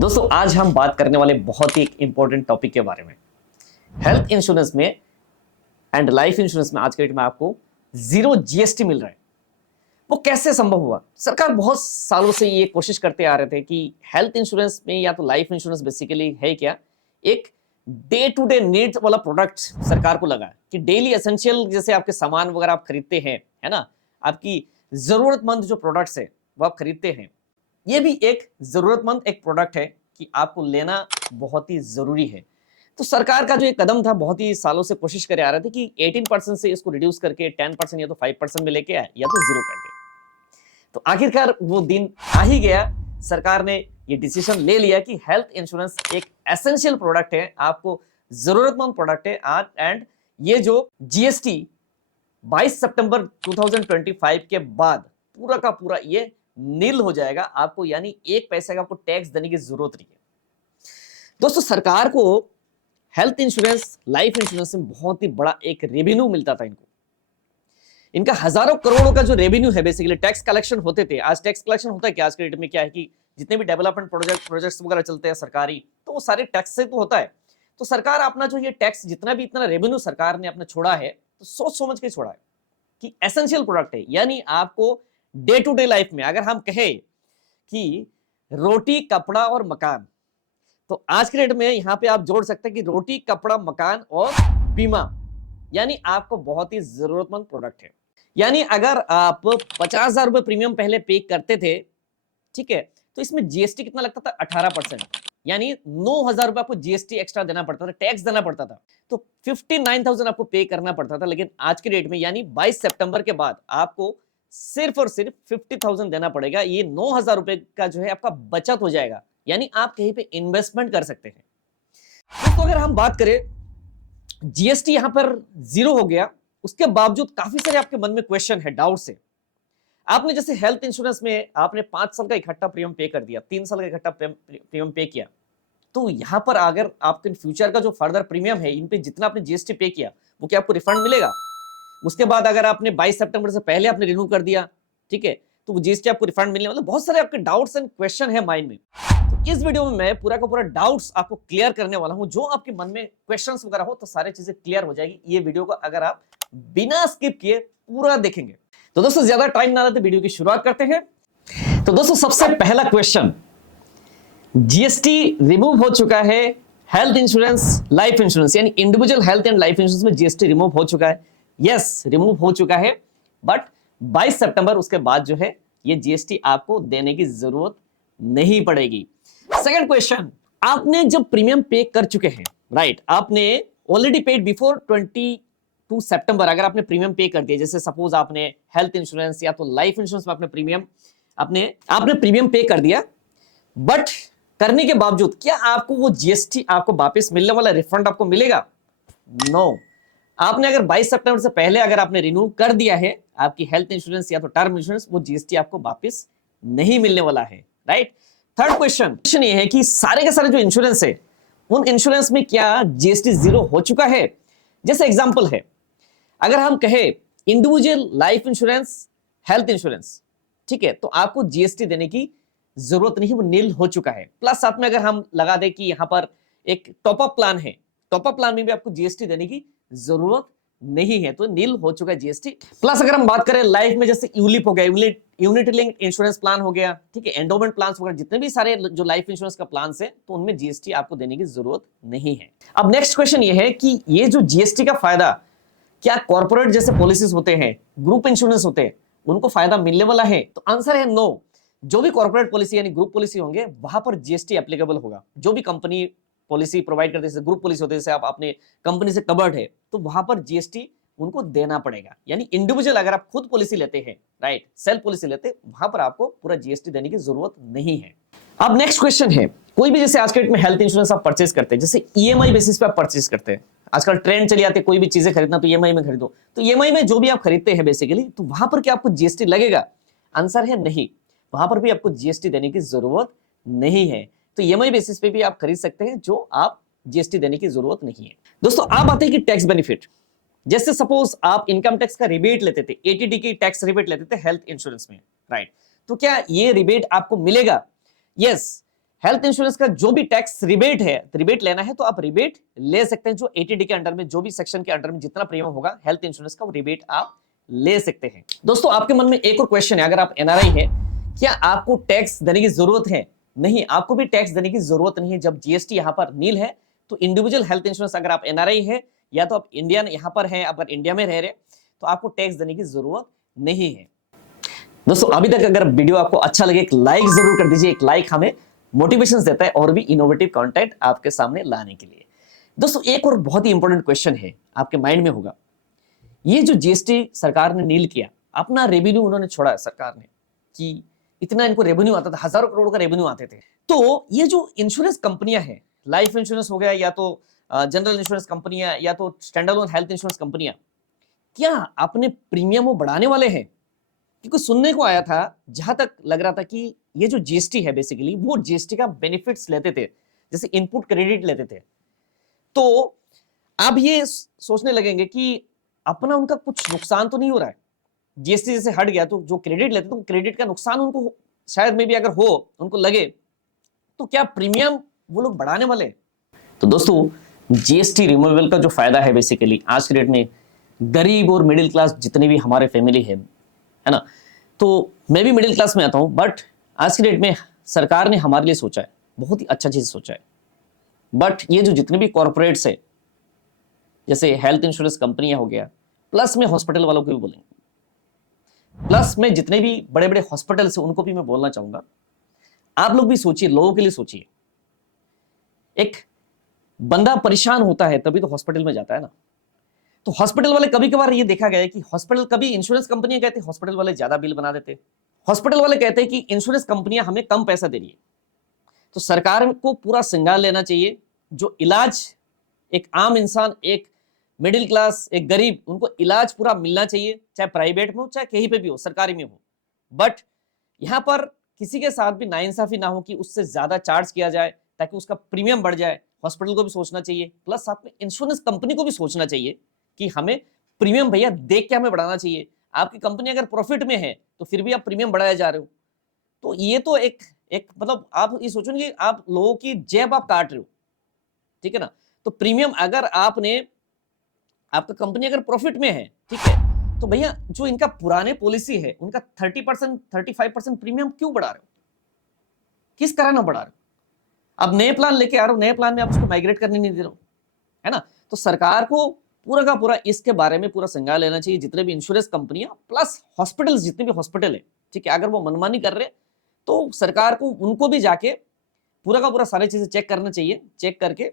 दोस्तों आज हम बात करने वाले बहुत ही एक इंपॉर्टेंट टॉपिक के बारे में। हेल्थ इंश्योरेंस में एंड लाइफ इंश्योरेंस में आज के डेट में आपको जीरो जीएसटी मिल रहा है। वो कैसे संभव हुआ? सरकार बहुत सालों से ये कोशिश करते आ रहे थे कि हेल्थ इंश्योरेंस में या तो लाइफ इंश्योरेंस बेसिकली है क्या, एक डे टू डे नीड्स वाला प्रोडक्ट सरकार को लगा कि डेली एसेंशियल जैसे आपके सामान वगैरह आप खरीदते हैं, है ना, आपकी जरूरतमंद जो प्रोडक्ट्स है वो आप खरीदते हैं, ये भी एक जरूरतमंद एक प्रोडक्ट है कि आपको लेना बहुत ही जरूरी है। तो सरकार का जो एक कदम था, बहुत ही सालों से कोशिश करे आ रहे थे कि 18% से इसको रिड्यूस करके 10% या तो 5% में लेके आए या तो जीरो कर दे। तो आखिरकार वो दिन आ ही गया। सरकार ने ये डिसीजन ले लिया कि हेल्थ इंश्योरेंस एक एसेंशियल प्रोडक्ट है, आपको जरूरतमंद प्रोडक्ट है आज। एंड ये जो जीएसटी 22 सितंबर 2025 के बाद पूरा का पूरा ये नील हो जाएगा आपको, यानी एक पैसे का आपको टैक्स देने की जरूरत नहीं है। दोस्तों सरकार को हेल्थ इंश्योरेंस लाइफ इंश्योरेंस में बहुत ही बड़ा एक रेवेन्यू मिलता था। इनका हजारों करोड़ों का जो रेवेन्यू है, बेसिकली टैक्स कलेक्शन होते थे। आज टैक्स कलेक्शन होता है कि आज के डेट में क्या है कि जितने भी डेवलपमेंट प्रोजेक्ट्स वगैरह चलते हैं सरकारी, तो वो सारे टैक्स से तो होता है। तो सरकार अपना जो ये टैक्स जितना भी इतना रेवेन्यू सरकार ने अपना छोड़ा है, तो सोच समझ के छोड़ा है कि एसेंशियल प्रोडक्ट है। यानी आपको डे टू डे लाइफ में अगर हम कहें कि रोटी कपड़ा और मकान, तो आज के डेट में यहां पे आप जोड़ सकते हैं कि रोटी कपड़ा मकान और बीमा, यानी आपको बहुत ही जरूरतमंद प्रोडक्ट है। यानी अगर आप 50,000 रुपए प्रीमियम पहले पे करते थे, ठीक है, तो इसमें जीएसटी कितना लगता था? 18%, यानी 9,000 रुपए आपको जीएसटी एक्स्ट्रा देना पड़ता था, टैक्स देना पड़ता था। तो 59,000 आपको पे करना पड़ता था। लेकिन आज के डेट में यानी 22 सितंबर के बाद आपको सिर्फ और सिर्फ 50,000 देना पड़ेगा। ये 9,000 रुपए का जो है आपका बचत हो जाएगा, यानी आप कहीं पे इन्वेस्टमेंट कर सकते हैं। तो अगर हम बात करें, जीएसटी यहां पर जीरो हो गया, उसके बावजूद काफी सारे आपके मन में क्वेश्चन है, डाउट है। आपने जैसे हेल्थ इंश्योरेंस में आपने 5 साल का इकट्ठा प्रीमियम पे कर दिया, 3 साल का इकट्ठा प्रीमियम पे किया, तो यहां पर अगर आपके फ्यूचर का जो फर्दर प्रीमियम है, इन पे जितना आपने जीएसटी पे किया वो क्या आपको रिफंड मिलेगा? उसके बाद अगर आपने 22 सितंबर से पहले आपने रिन्यू कर दिया, ठीक है, तो वो जीएसटी आपको रिफंड मिलने, मतलब बहुत सारे आपके डाउट्स एंड क्वेश्चन है माइंड में। तो इस वीडियो में मैं पूरा का पूरा डाउट्स आपको क्लियर करने वाला हूं। जो आपके मन में क्वेश्चंस वगैरह हो तो सारी चीजें क्लियर हो जाएगी ये वीडियो को अगर आप बिना स्किप किए पूरा देखेंगे। तो दोस्तों ज्यादा टाइम ना लेते वीडियो की शुरुआत करते हैं। तो दोस्तों सबसे पहला क्वेश्चन, जीएसटी रिमूव हो चुका है हेल्थ इंश्योरेंस लाइफ इंश्योरेंस, यानी individual health and life insurance में जीएसटी रिमूव हो चुका है। यस, रिमूव हो चुका है, बट 22 सितंबर उसके बाद जो है ये जीएसटी आपको देने की जरूरत नहीं पड़ेगी। सेकंड क्वेश्चन, आपने जब प्रीमियम पे कर चुके हैं, राइट, आपने ऑलरेडी पेड बिफोर 22 सितंबर, अगर आपने प्रीमियम पे कर दिया, जैसे सपोज आपने हेल्थ इंश्योरेंस या तो लाइफ इंश्योरेंस में आपने प्रीमियम पे कर दिया, बट करने के बावजूद क्या आपको वो जीएसटी आपको वापस मिलने वाला रिफंड आपको मिलेगा? नो। आपने अगर 22 सितंबर से पहले अगर आपने रिन्यू कर दिया है आपकी हेल्थ इंश्योरेंस या तो टर्म इंश्योरेंस, वो जीएसटी आपको वापस नहीं मिलने वाला है, राइट। थर्ड क्वेश्चन ये है कि सारे के सारे जो इंश्योरेंस है उन इंश्योरेंस में क्या जीएसटी जीरो हो चुका है? जैसे एग्जांपल है, अगर हम कहें individual life insurance health insurance, ठीक है, तो आपको जीएसटी देने की जरूरत नहीं, वो नील हो चुका है। प्लस साथ में अगर हम लगा दें कि यहां पर एक टॉप अप प्लान है, टॉप अप प्लान में भी आपको जीएसटी देने की जरूरत नहीं है, तो नील हो चुका है जीएसटी। प्लस अगर हम बात करें लाइफ में, जैसे यूलिप हो गया, यूनिट लिंक इंश्योरेंस प्लान हो गया, ठीक है, एंडोमेंट प्लान वगैरह, जितने भी सारे जो लाइफ इंश्योरेंस का प्लान है, तो उनमें जीएसटी आपको देने की जरूरत नहीं है। अब नेक्स्ट क्वेश्चन ये है कि ये जो जीएसटी का फायदा क्या कॉर्पोरेट जैसे पॉलिसीज होते हैं, ग्रुप इंश्योरेंस होते हैं, उनको फायदा मिलने वाला है? तो आंसर है नो। जो भी कॉर्पोरेट पॉलिसी यानी ग्रुप पॉलिसी होंगे वहां पर जीएसटी एप्लीकेबल होगा। जो भी कंपनी पॉलिसी प्रोवाइड करते हैं, ग्रुप पॉलिसी होते हैं, जैसे आप अपने कंपनी से कवर्ड है, तो वहां पर जीएसटी उनको देना पड़ेगा। यानी इंडिविजुअल अगर आप खुद पॉलिसी लेते हैं, राइट, सेल्फ पॉलिसी लेते हैं, वहां पर आपको पूरा जीएसटी देने की जरूरत नहीं है। अब नेक्स्ट क्वेश्चन है, कोई भी जैसे आज के डेट में हेल्थ इंश्योरेंस आप परचेज करते हैं, जैसे ईएमआई बेसिस पे आप परचेज करते हैं, आजकल ट्रेंड चली आती है कोई भी चीजें खरीदना तो ईएमआई में खरीदो, तो ईएमआई में जो भी आप खरीदते हैं बेसिकली, तो वहां पर क्या आपको जीएसटी लगेगा? आंसर है नहीं, वहां पर भी आपको जीएसटी देने की जरूरत नहीं है। तो ईएमआई बेसिस पे भी आप खरीद सकते हैं, जो आप जीएसटी देने की जरूरत नहीं है। दोस्तों आप आते हैं कि टैक्स बेनिफिट, जैसे सपोज आप इनकम टैक्स का रिबेट लेते थे, एटीडी की टैक्स रिबेट लेते थे हेल्थ इंश्योरेंस में, राइट, तो क्या ये रिबेट आपको मिलेगा? यस, हेल्थ इंश्योरेंस का जो भी टैक्स रिबेट है, रिबेट लेना है तो आप रिबेट ले सकते हैं। जो 80D के अंडर में जो भी सेक्शन के अंडर में जितना प्रीमियम होगा हेल्थ इंश्योरेंस का, वो रिबेट आप ले सकते हैं। दोस्तों आपके मन में एक और क्वेश्चन है, अगर आप एनआरआई है, क्या आपको टैक्स देने की जरूरत है? नहीं, आपको भी टैक्स देने की जरूरत नहीं है। जब जीएसटी यहां पर नील है तो इंडिविजुअल हेल्थ इंश्योरेंस, अगर आप एनआरआई है या तो आप इंडियन यहां पर है, अगर इंडिया में रह रहे तो आपको टैक्स देने की जरूरत नहीं है। दोस्तों अभी तक अगर वीडियो आपको अच्छा लगे, एक लाइक जरूर कर दीजिए। एक लाइक हमें मोटिवेशन देता है और भी इनोवेटिव कंटेंट आपके सामने लाने के लिए। दोस्तों एक और बहुत ही इंपॉर्टेंट क्वेश्चन है आपके माइंड में होगा, ये जो जीएसटी सरकार ने नील किया, अपना रेवेन्यू उन्होंने छोड़ा है सरकार ने, कि इतना इनको रेवेन्यू आता था, हजारों करोड़ का रेवेन्यू आते थे। तो ये जो इंश्योरेंस कंपनियां हैं, लाइफ इंश्योरेंस हो गया या तो जनरल इंश्योरेंस कंपनियां या तो स्टैंडर्ड अलोन हेल्थ इंश्योरेंस कंपनियां, क्या अपने प्रीमियम वो बढ़ाने वाले हैं? क्योंकि सुनने को आया था, जहां तक लग रहा था कि ये जो जीएसटी है बेसिकली वो जीएसटी का बेनिफिट्स लेते थे, जैसे इनपुट क्रेडिट लेते थे। तो अब ये सोचने लगेंगे कि अपना उनका कुछ नुकसान तो नहीं हो रहा है, जीएसटी जैसे हट गया तो जो क्रेडिट लेते तो क्रेडिट का नुकसान उनको शायद में भी अगर हो, उनको लगे, तो क्या प्रीमियम वो लोग बढ़ाने वाले हैं? तो दोस्तों जीएसटी रिमूवल का जो फायदा है बेसिकली आज के डेट में गरीब और मिडिल क्लास जितने भी हमारे फैमिली है ना, तो मैं भी मिडिल क्लास में आता हूं, बट आज की डेट में सरकार ने हमारे लिए सोचा है, बहुत ही अच्छा चीज सोचा है। बट ये जो जितने भी कॉर्पोरेट्स है, जैसे हेल्थ इंश्योरेंस कंपनियां हो गया, प्लस में हॉस्पिटल वालों को भी बोलेंगे, प्लस में जितने भी बड़े बड़े हॉस्पिटल्स है उनको भी मैं बोलना चाहूंगा, आप लोग भी सोचिए, लोगों के लिए सोचिए। एक बंदा परेशान होता है तभी तो हॉस्पिटल में जाता है ना। तो हॉस्पिटल वाले, कभी कभार ये देखा गया है कि हॉस्पिटल, कभी इंश्योरेंस कंपनियां कहते हैं हॉस्पिटल वाले ज्यादा बिल बना देते, हॉस्पिटल वाले कहते हैं कि इंश्योरेंस कंपनियां हमें कम पैसा दे रही है। तो सरकार को पूरा श्रृंगार लेना चाहिए, जो इलाज एक आम इंसान, एक मिडिल क्लास, एक गरीब, उनको इलाज पूरा मिलना चाहिए, चाहे प्राइवेट में हो चाहे कहीं पे भी हो, सरकारी में हो। बट यहां पर किसी के साथ भी नाइंसाफी ना हो कि उससे ज्यादा चार्ज किया जाए ताकि उसका प्रीमियम बढ़ जाए। हॉस्पिटल को भी सोचना चाहिए, प्लस साथ में इंश्योरेंस कंपनी को भी सोचना चाहिए कि हमें प्रीमियम भैया देख के हमें बढ़ाना चाहिए। आपकी कंपनी अगर प्रॉफिट में है तो फिर भी आप प्रीमियम बढ़ाए जा रहे हो, तो ये तो एक मतलब आप ये सोचो कि आप लोगों की जेब आप काट रहे हो, ठीक है ना। तो प्रीमियम अगर आपने, आपका कंपनी अगर प्रॉफिट में है, ठीक है, तो भैया जो इनका पुराने पॉलिसी है उनका 30% 35% प्रीमियम क्यों बढ़ा रहे हो? किस कारण आप बढ़ा रहे हो? अब नए प्लान लेके आ रहे हो, नए प्लान में आप उसको माइग्रेट करने नहीं दे रहे हो, है ना। तो सरकार को पूरा का पूरा इसके बारे में पूरा संज्ञान लेना चाहिए, जितने भी इंश्योरेंस कंपनियां प्लस हॉस्पिटल्स, जितने भी हॉस्पिटल है, ठीक है, अगर वो मनमानी कर रहे तो सरकार को उनको भी जाके पूरा का पूरा सारी चीजें चेक करना चाहिए, चेक करके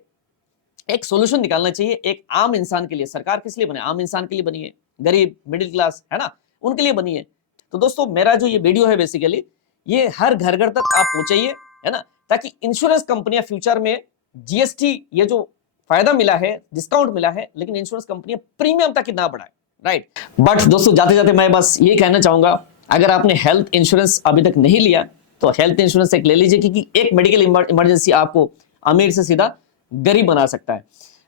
एक सॉल्यूशन निकालना चाहिए एक आम इंसान के लिए। सरकार किस लिए बने? आम इंसान के लिए बनी है, गरीब मिडिल क्लास, है ना, उनके लिए बनी है। तो दोस्तों मेरा जो ये वीडियो है बेसिकली ये हर घर घर तक आप पहुंचाइए, है ना, ताकि इंश्योरेंस कंपनियां फ्यूचर में जीएसटी, ये जो फायदा मिला है, डिस्काउंट मिला है, लेकिन इंश्योरेंस कंपनियां प्रीमियम तक ना बढ़ाए, राइट। बट दोस्तों जाते जाते मैं बस ये कहना चाहूंगा, अगर आपने हेल्थ इंश्योरेंस अभी तक नहीं लिया तो हेल्थ इंश्योरेंस एक ले लीजिए, क्योंकि एक मेडिकल इमरजेंसी आपको अमीर से सीधा गरीब बना सकता है,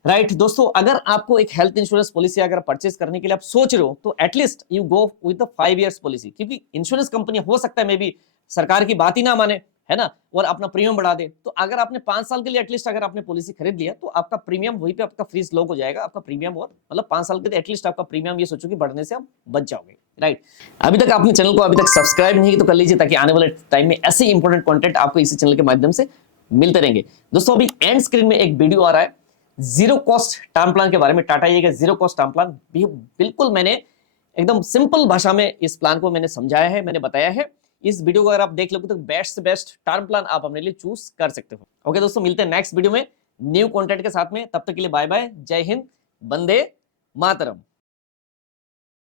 राइट। दोस्तों अगर आपको एक हेल्थ इंश्योरेंस पॉलिसी अगर परचेस करने के लिए आप सोच रहे हो तो at least you go with the 5 years policy, क्योंकि इंश्योरेंस कंपनी हो सकता है मे भी सरकार की बात ही ना माने, है ना, और अपना प्रीमियम बढ़ा दे। तो अगर आपने 5 साल के लिए एटलीस्ट अगर आपने पॉलिसी खरीद लिया तो आपका प्रीमियम वहीं पे आपका फ्रीज लॉक हो जाएगा, आपका प्रीमियम, और मतलब 5 साल के लिए एटलीस्ट आपका प्रीमियम ये सोचो कि बढ़ने से आप बच जाओगे, राइट। अभी तक आपने चैनल को अभी तक सब्सक्राइब नहीं किया तो कर लीजिए, ताकि आने वाले टाइम में ऐसे इंपॉर्टेंट कंटेंट आपको इसी चैनल के माध्यम से मिलते रहेंगे। दोस्तों अभी एंड स्क्रीन में एक वीडियो आ रहा है जीरो कॉस्ट टर्म प्लान के बारे में, टाटा ये का जीरो कॉस्ट टर्म प्लान, बिल्कुल मैंने एकदम सिंपल भाषा में इस प्लान को मैंने समझाया है, मैंने बताया है। इस वीडियो को अगर आप देख लोगे तो बेस्ट से बेस्ट टर्म प्लान आप अपने लिए चूज कर सकते हो। ओके दोस्तों, मिलते हैं नेक्स्ट वीडियो में न्यू कंटेंट के साथ में, तब तक के लिए बाय बाय, जय हिंद, वंदे मातरम।